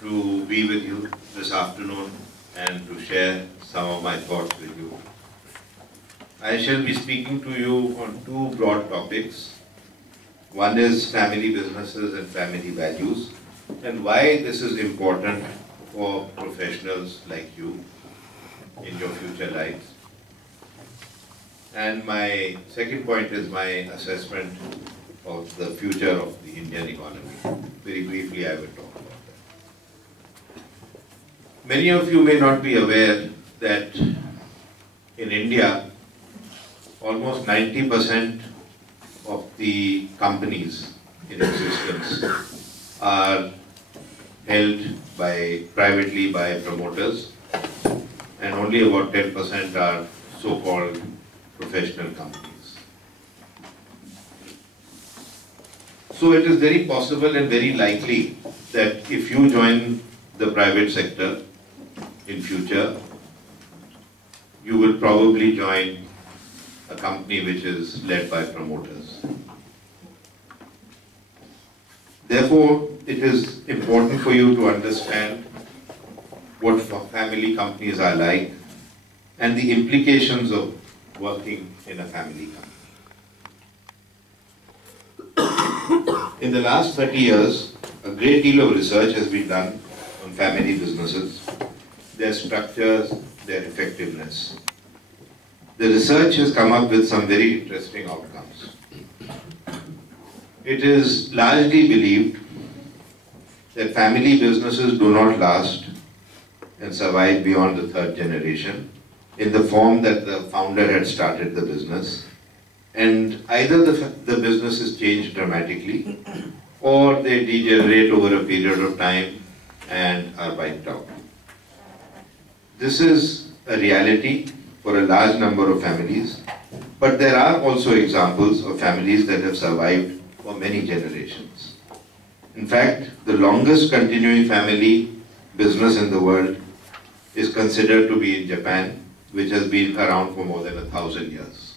to be with you this afternoon and to share some of my thoughts with you. I shall be speaking to you on two broad topics. One is family businesses and family values, and why this is important for professionals like you in your future lives. And my second point is my assessment of the future of the Indian economy. Very briefly, I will talk about that. Many of you may not be aware that in India, almost 90% of the companies in existence are held privately by promoters, and only about 10% are so-called professional companies. So it is very possible and very likely that if you join the private sector in future, you will probably join a company which is led by promoters. Therefore, it is important for you to understand what family companies are like and the implications of working in a family company. In the last 30 years, a great deal of research has been done on family businesses, their structures, their effectiveness. The research has come up with some very interesting outcomes. It is largely believed that family businesses do not last and survive beyond the third generation in the form that the founder had started the business, and either the business is changed dramatically or they degenerate over a period of time and are wiped out. This is a reality for a large number of families, but there are also examples of families that have survived for many generations. In fact, the longest continuing family business in the world is considered to be in Japan, which has been around for more than 1,000 years.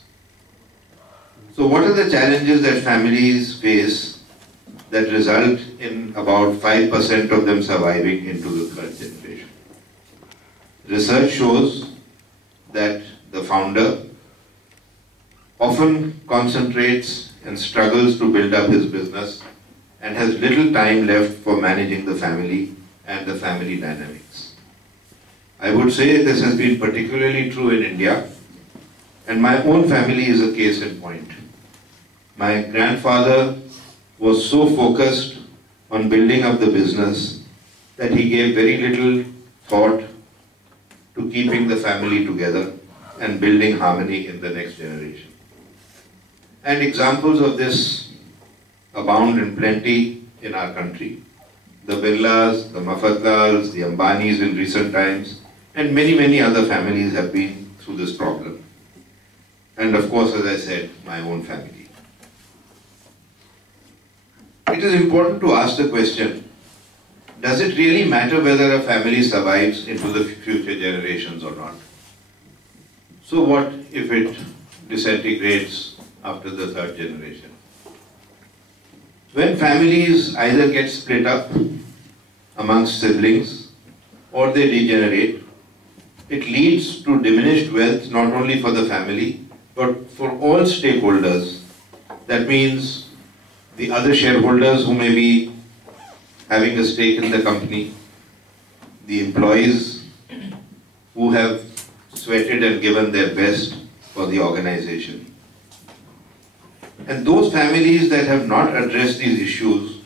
So what are the challenges that families face that result in about 5% of them surviving into the third generation? Research shows that the founder often concentrates and struggles to build up his business and has little time left for managing the family and the family dynamics. I would say this has been particularly true in India, and my own family is a case in point. My grandfather was so focused on building up the business that he gave very little thought to keeping the family together and building harmony in the next generation. And examples of this abound in plenty in our country. The Birlas, the Mafatlals, the Ambanis in recent times, and many, many other families have been through this problem. And of course, as I said, my own family. It is important to ask the question, does it really matter whether a family survives into the future generations or not? So what if it disintegrates after the third generation? When families either get split up amongst siblings or they degenerate, it leads to diminished wealth not only for the family but for all stakeholders. That means the other shareholders who may be having a stake in the company, the employees who have sweated and given their best for the organization. And those families that have not addressed these issues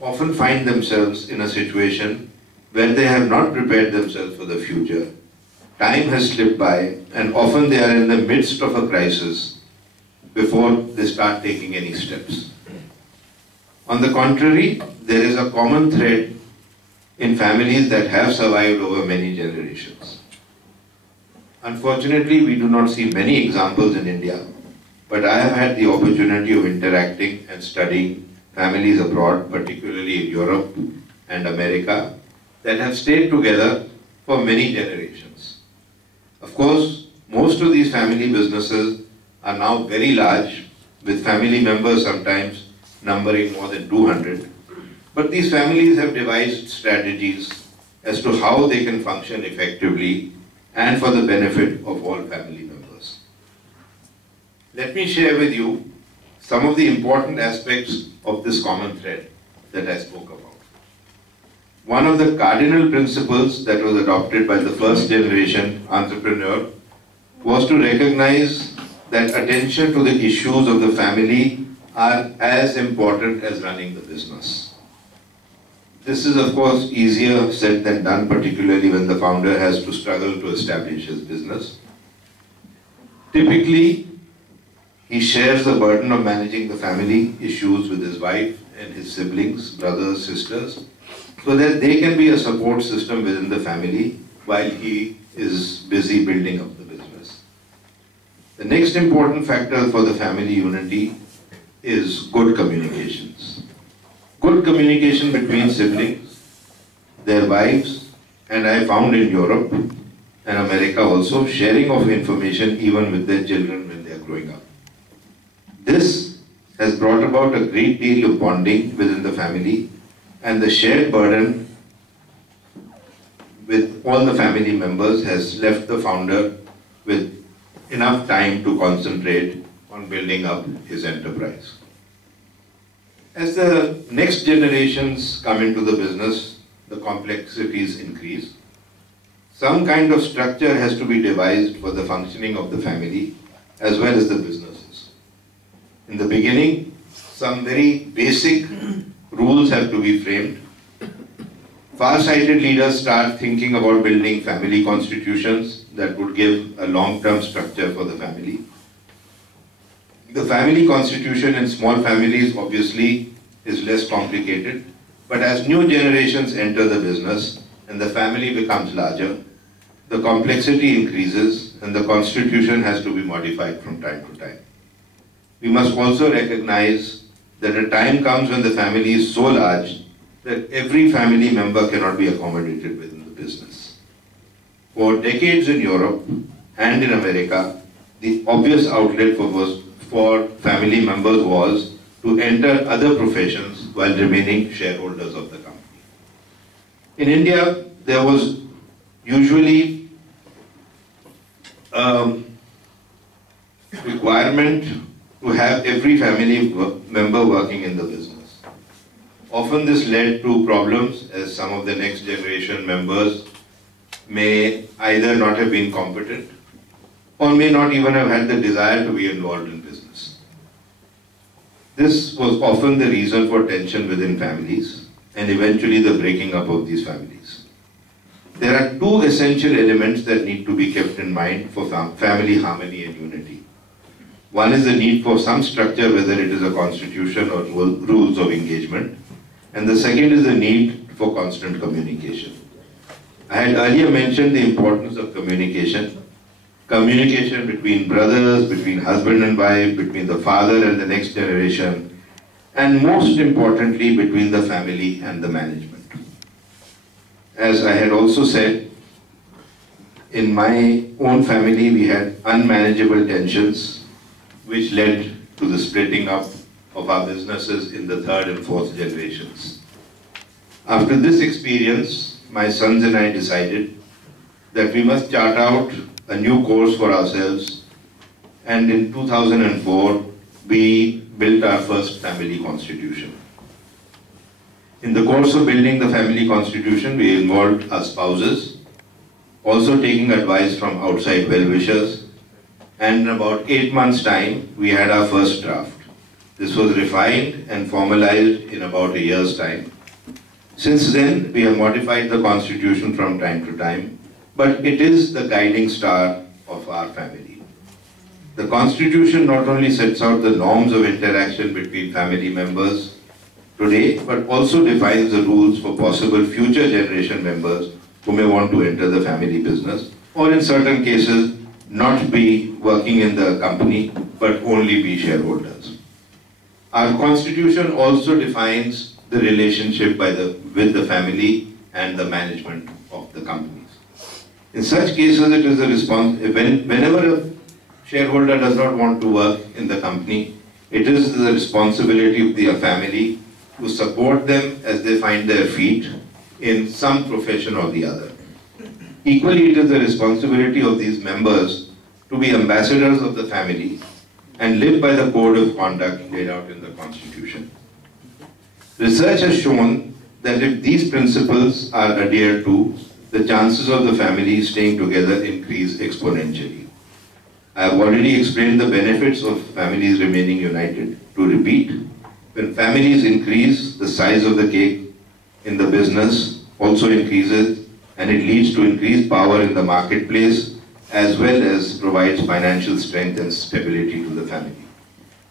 often find themselves in a situation where they have not prepared themselves for the future. Time has slipped by, and often they are in the midst of a crisis before they start taking any steps. On the contrary, there is a common thread in families that have survived over many generations. Unfortunately, we do not see many examples in India, but I have had the opportunity of interacting and studying families abroad, particularly in Europe and America, that have stayed together for many generations. Of course, most of these family businesses are now very large, with family members sometimes numbering more than 200. But these families have devised strategies as to how they can function effectively and for the benefit of all family members. Let me share with you some of the important aspects of this common thread that I spoke about. One of the cardinal principles that was adopted by the first generation entrepreneur was to recognize that attention to the issues of the family are as important as running the business. This is of course easier said than done, particularly when the founder has to struggle to establish his business. Typically, he shares the burden of managing the family issues with his wife and his siblings, brothers, sisters, so that they can be a support system within the family while he is busy building up the business. The next important factor for the family unity is good communications. Good communication between siblings, their wives, and I found in Europe and America also, sharing of information even with their children when they are growing up. This has brought about a great deal of bonding within the family, and the shared burden with all the family members has left the founder with enough time to concentrate on building up his enterprise. As the next generations come into the business, the complexities increase. Some kind of structure has to be devised for the functioning of the family as well as the businesses. In the beginning, some very basic rules have to be framed. Far-sighted leaders start thinking about building family constitutions that would give a long-term structure for the family. The family constitution in small families obviously is less complicated, but as new generations enter the business and the family becomes larger, the complexity increases and the constitution has to be modified from time to time. We must also recognize that a time comes when the family is so large that every family member cannot be accommodated within the business. For decades in Europe and in America, the obvious outlet for family members was to enter other professions while remaining shareholders of the company. In India, there was usually a requirement to have every family member working in the business. Often this led to problems, as some of the next generation members may either not have been competent or may not even have had the desire to be involved in business. This was often the reason for tension within families and eventually the breaking up of these families. There are two essential elements that need to be kept in mind for family harmony and unity. One is the need for some structure, whether it is a constitution or rules of engagement. And the second is the need for constant communication. I had earlier mentioned the importance of communication. Communication between brothers, between husband and wife, between the father and the next generation, and most importantly, between the family and the management. As I had also said, in my own family, we had unmanageable tensions, which led to the splitting up of our businesses in the third and fourth generations. After this experience, my sons and I decided that we must chart out a new course for ourselves, and in 2004, we built our first family constitution. In the course of building the family constitution, we involved our spouses, also taking advice from outside well-wishers, and in about 8 months' time, we had our first draft. This was refined and formalized in about a year's time. Since then, we have modified the constitution from time to time, but it is the guiding star of our family. The constitution not only sets out the norms of interaction between family members today, but also defines the rules for possible future generation members who may want to enter the family business, or in certain cases, not be working in the company, but only be shareholders. Our constitution also defines the relationship with the family and the management of the companies. In such cases, it is whenever a shareholder does not want to work in the company, it is the responsibility of the family to support them as they find their feet in some profession or the other. Equally, it is the responsibility of these members to be ambassadors of the family and live by the code of conduct laid out in the Constitution. Research has shown that if these principles are adhered to, the chances of the family staying together increase exponentially. I have already explained the benefits of families remaining united. To repeat, when families increase, the size of the cake in the business also increases, and it leads to increased power in the marketplace, as well as provides financial strength and stability to the family.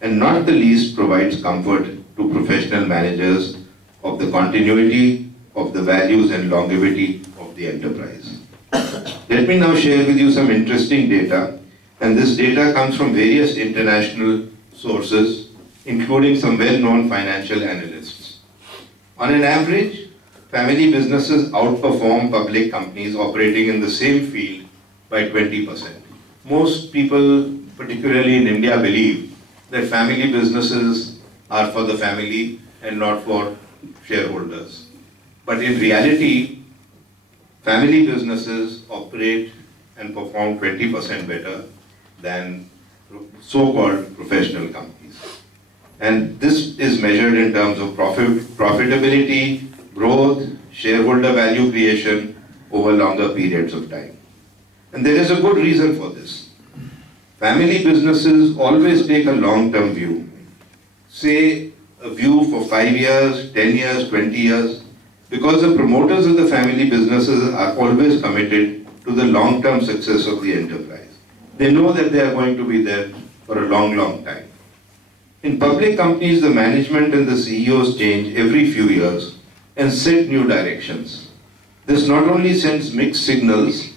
And not the least, provides comfort to professional managers of the continuity of the values and longevity of the enterprise. Let me now share with you some interesting data, and this data comes from various international sources, including some well-known financial analysts. On an average, family businesses outperform public companies operating in the same field by 20%. Most people, particularly in India, believe that family businesses are for the family and not for shareholders. But in reality, family businesses operate and perform 20% better than so-called professional companies. And this is measured in terms of profitability, growth, shareholder value creation over longer periods of time. And there is a good reason for this. Family businesses always take a long-term view. Say a view for 5 years, 10 years, 20 years, because the promoters of the family businesses are always committed to the long-term success of the enterprise. They know that they are going to be there for a long, long time. In public companies, the management and the CEOs change every few years and set new directions. This not only sends mixed signals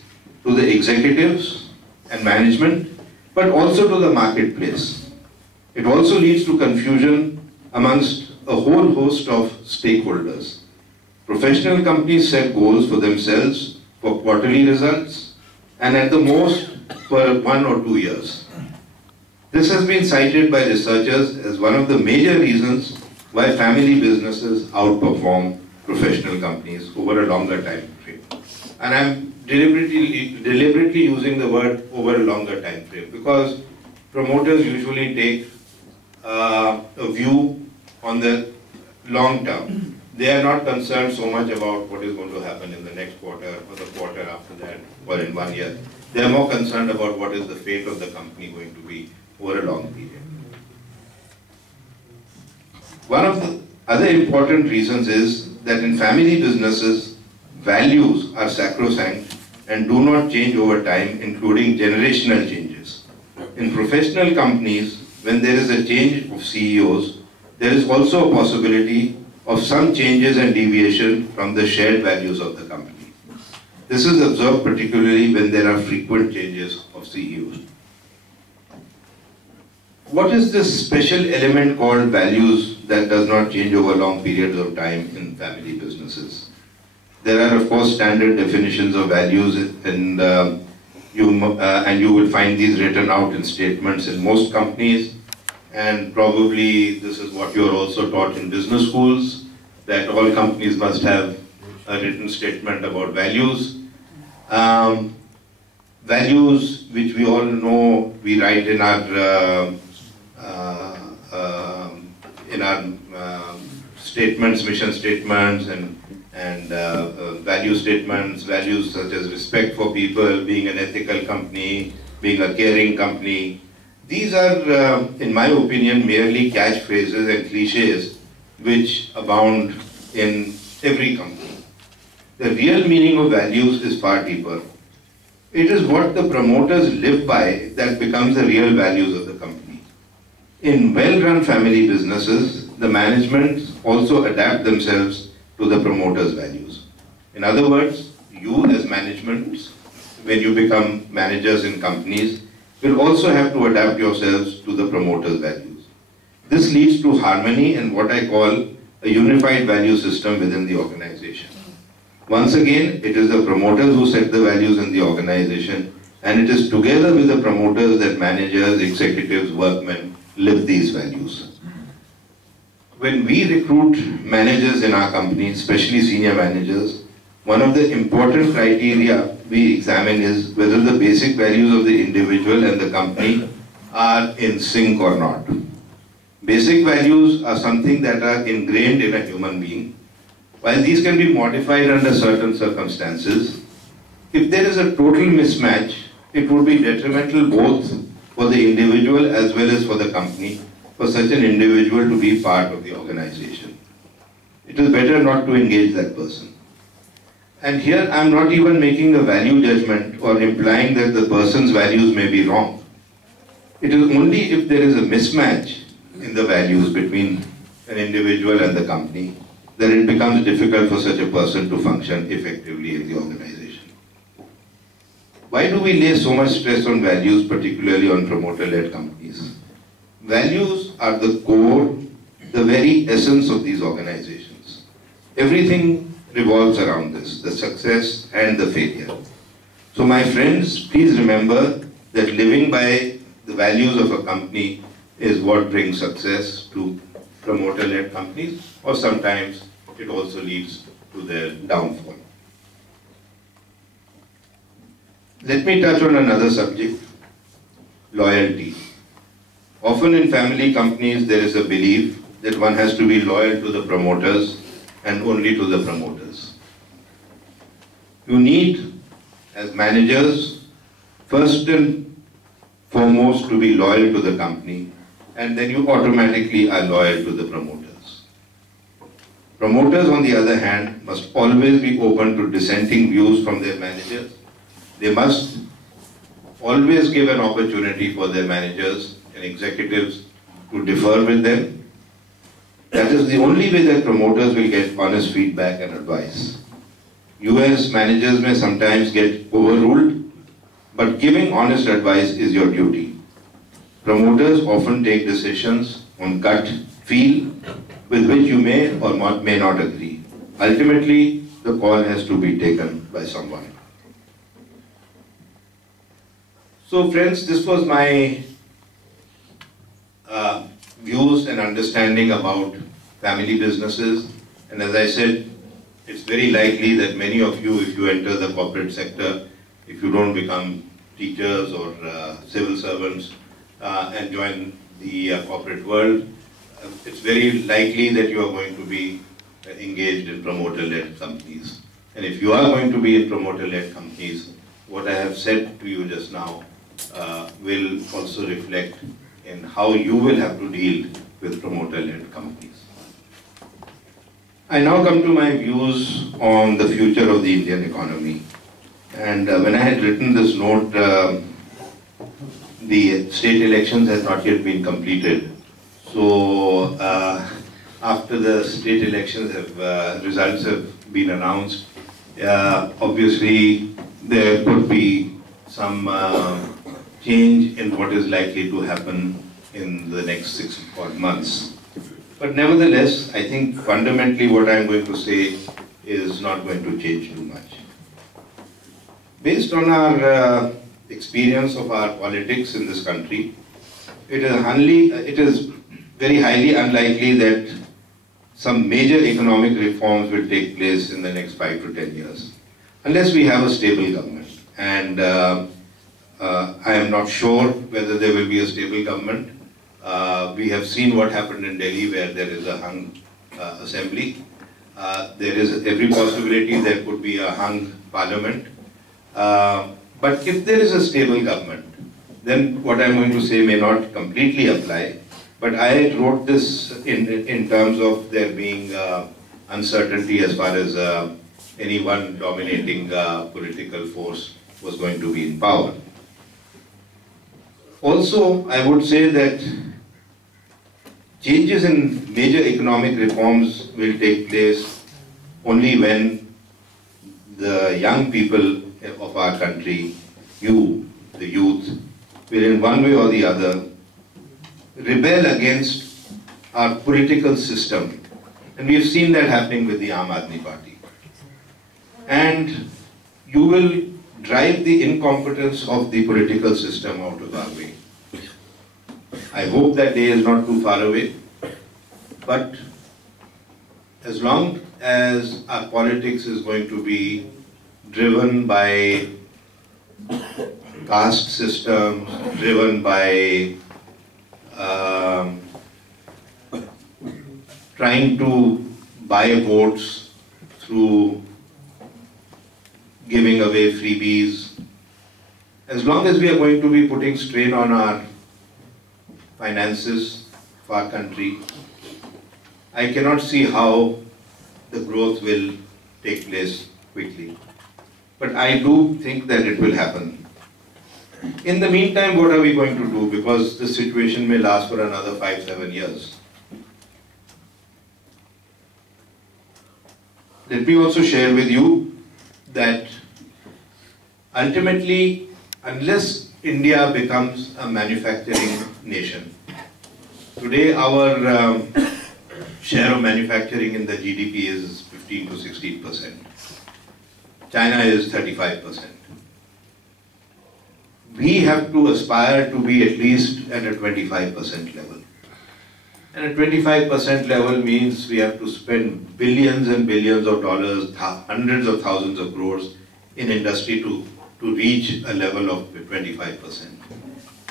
to the executives and management, but also to the marketplace. It also leads to confusion amongst a whole host of stakeholders. Professional companies set goals for themselves for quarterly results and at the most for 1 or 2 years. This has been cited by researchers as one of the major reasons why family businesses outperform professional companies over a longer time frame. And I'm deliberately using the word over a longer time frame because promoters usually take a view on the long term. They are not concerned so much about what is going to happen in the next quarter or the quarter after that or in 1 year. They are more concerned about what is the fate of the company going to be over a long period. One of the other important reasons is that in family businesses, values are sacrosanct and do not change over time, including generational changes. In professional companies, when there is a change of CEOs, there is also a possibility of some changes and deviation from the shared values of the company. This is observed particularly when there are frequent changes of CEOs. What is this special element called values that does not change over long periods of time in family businesses? There are, of course, standard definitions of values, and you will find these written out in statements in most companies. And probably this is what you are also taught in business schools, that all companies must have a written statement about values. Values, which we all know, we write in our statements, mission statements, and value statements, values such as respect for people, being an ethical company, being a caring company. These are, in my opinion, merely catchphrases and cliches which abound in every company. The real meaning of values is far deeper. It is what the promoters live by that becomes the real values of the company. In well-run family businesses, the management also adapt themselves to the promoters' values. In other words, you as management, when you become managers in companies, will also have to adapt yourselves to the promoters' values. This leads to harmony and what I call a unified value system within the organization. Once again, it is the promoters who set the values in the organization, and it is together with the promoters that managers, executives, workmen live these values. when we recruit managers in our company, especially senior managers, one of the important criteria we examine is whether the basic values of the individual and the company are in sync or not. Basic values are something that are ingrained in a human being. While these can be modified under certain circumstances, if there is a total mismatch, it would be detrimental both for the individual as well as for the company, for such an individual to be part of the organization. It is better not to engage that person. And here I am not even making a value judgment or implying that the person's values may be wrong. It is only if there is a mismatch in the values between an individual and the company that it becomes difficult for such a person to function effectively in the organization. Why do we lay so much stress on values, particularly on promoter-led companies? Values are the core, the very essence of these organizations. Everything revolves around this, the success and the failure. So my friends, please remember that living by the values of a company is what brings success to promoter-led companies, or sometimes it also leads to their downfall. Let me touch on another subject, loyalty. Often in family companies there is a belief that one has to be loyal to the promoters and only to the promoters. You need, as managers, first and foremost to be loyal to the company, and then you automatically are loyal to the promoters. Promoters, on the other hand, must always be open to dissenting views from their managers. They must always give an opportunity for their managers and executives to differ with them. That is the only way that promoters will get honest feedback and advice. You as managers may sometimes get overruled, but giving honest advice is your duty. Promoters often take decisions on gut feel with which you may or may not agree. Ultimately, the call has to be taken by someone. So friends, this was my views and understanding about family businesses. And as I said, it's very likely that many of you, if you enter the corporate sector, if you don't become teachers or civil servants and join the corporate world, it's very likely that you are going to be engaged in promoter-led companies. And if you are going to be in promoter-led companies, what I have said to you just now will also reflect in how you will have to deal with promoter-led companies. I now come to my views on the future of the Indian economy. And when I had written this note, the state elections had not yet been completed. So after the state elections results have been announced, obviously there could be some change in what is likely to happen in the next 6 odd months. But nevertheless, I think fundamentally what I'm going to say is not going to change too much. Based on our experience of our politics in this country, it is very highly unlikely that some major economic reforms will take place in the next 5 to 10 years, unless we have a stable government. And I am not sure whether there will be a stable government. We have seen what happened in Delhi, where there is a hung assembly. There is every possibility there could be a hung parliament. But if there is a stable government, then what I am going to say may not completely apply. But I wrote this in terms of there being uncertainty as far as any one dominating political force was going to be in power. Also, I would say that changes in major economic reforms will take place only when the young people of our country, the youth, will in one way or the other rebel against our political system. And we have seen that happening with the Aam Aadmi Party. And you will drive the incompetence of the political system out of our way. I hope that day is not too far away. But as long as our politics is going to be driven by caste systems, driven by trying to buy votes through giving away freebies, as long as we are going to be putting strain on our finances of our country, I cannot see how the growth will take place quickly. But I do think that it will happen. In the meantime, what are we going to do? Because the situation may last for another 5-7 years. Let me also share with you that ultimately, unless India becomes a manufacturing nation, today our share of manufacturing in the GDP is 15 to 16%. China is 35%. We have to aspire to be at least at a 25% level. And a 25% level means we have to spend billions and billions of dollars, hundreds of thousands of crores in industry to reach a level of 25%.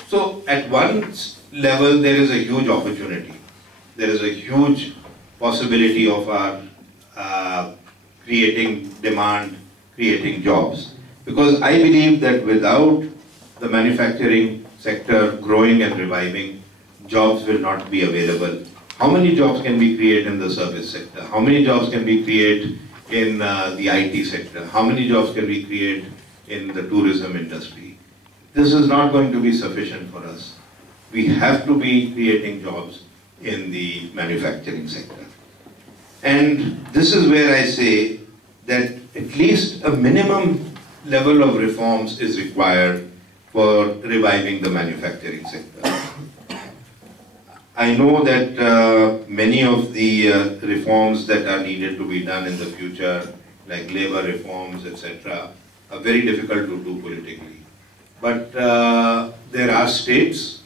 So at one level there is a huge opportunity. There is a huge possibility of our creating demand, creating jobs. Because I believe that without the manufacturing sector growing and reviving, jobs will not be available. How many jobs can we create in the service sector? How many jobs can we create in the IT sector? How many jobs can we create in the tourism industry? This is not going to be sufficient for us. We have to be creating jobs in the manufacturing sector. And this is where I say that at least a minimum level of reforms is required for reviving the manufacturing sector. I know that many of the reforms that are needed to be done in the future, like labor reforms, etc., are very difficult to do politically. But there are states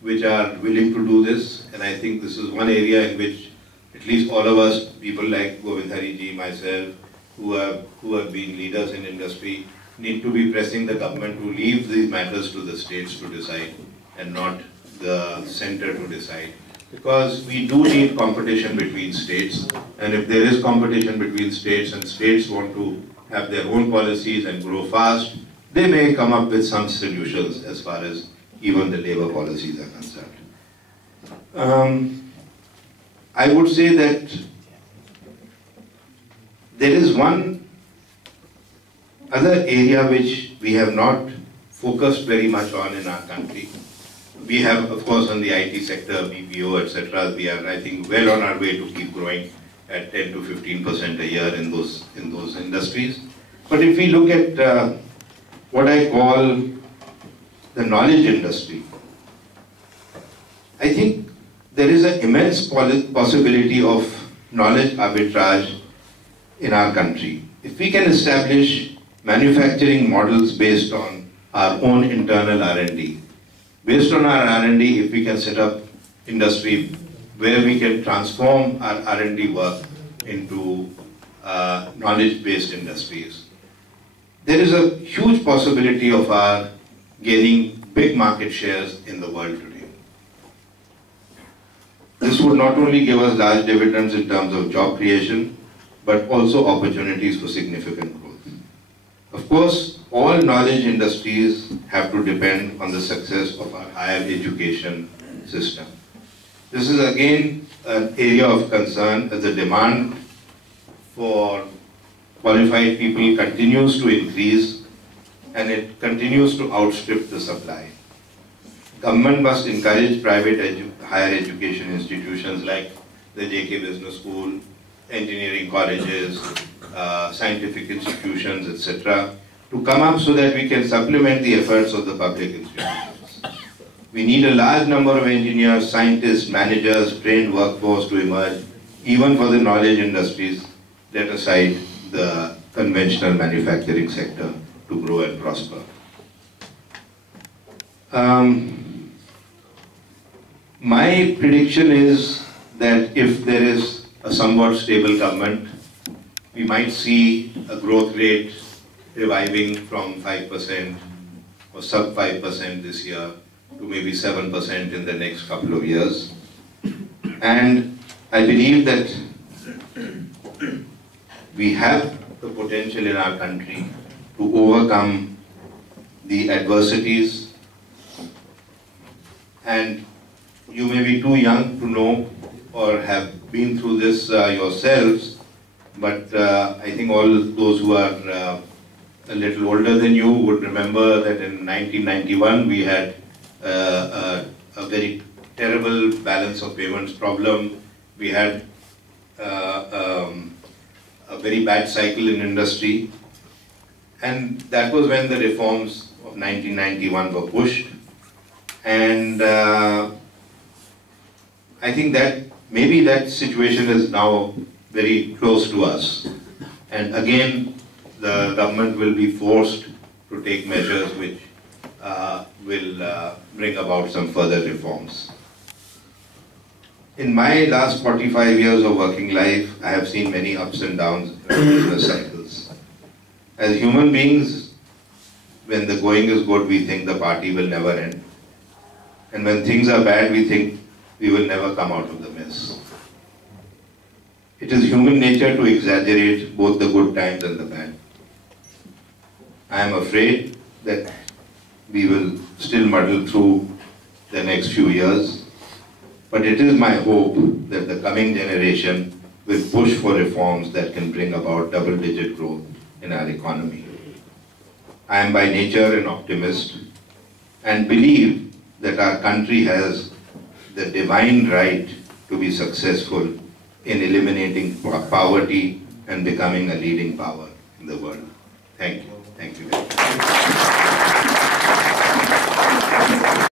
which are willing to do this, and I think this is one area in which at least all of us, people like Govind Hari ji, myself, who have been leaders in industry, need to be pressing the government to leave these matters to the states to decide and not the center to decide. Because we do need competition between states, and if there is competition between states and states want to have their own policies and grow fast, they may come up with some solutions as far as even the labor policies are concerned. I would say that there is one other area which we have not focused very much on in our country. We have, of course, on the IT sector, BPO, etc., we are, I think, well on our way to keep growing at 10 to 15% a year in those industries. But if we look at what I call the knowledge industry, I think there is an immense possibility of knowledge arbitrage in our country. If we can establish manufacturing models based on our own internal R&D, based on our R&D, if we can set up industry where we can transform our R&D work into knowledge-based industries, there is a huge possibility of our gaining big market shares in the world today. This would not only give us large dividends in terms of job creation, but also opportunities for significant growth. Of course, all knowledge industries have to depend on the success of our higher education system. This is again an area of concern as the demand for qualified people continues to increase and it continues to outstrip the supply. Government must encourage private higher education institutions like the JK Business School, engineering colleges, scientific institutions, etc., to come up so that we can supplement the efforts of the public institutions. We need a large number of engineers, scientists, managers, trained workforce to emerge, even for the knowledge industries, let aside the conventional manufacturing sector, to grow and prosper. My prediction is that if there is a somewhat stable government, we might see a growth rate reviving from 5% or sub 5% this year to maybe 7% in the next couple of years. And I believe that we have the potential in our country to overcome the adversities. And you may be too young to know or have been through this yourselves, but I think all those who are a little older than you would remember that in 1991 we had a very terrible balance of payments problem. We had a very bad cycle in industry, and that was when the reforms of 1991 were pushed. And I think that maybe that situation is now very close to us. And again, the government will be forced to take measures which will bring about some further reforms. In my last 45 years of working life, I have seen many ups and downs in business cycles. As human beings, when the going is good, we think the party will never end. And when things are bad, we think we will never come out of the mess. It is human nature to exaggerate both the good times and the bad. I am afraid that we will still muddle through the next few years. But it is my hope that the coming generation will push for reforms that can bring about double-digit growth in our economy. I am by nature an optimist and believe that our country has the divine right to be successful in eliminating poverty and becoming a leading power in the world. Thank you. Thank you very much.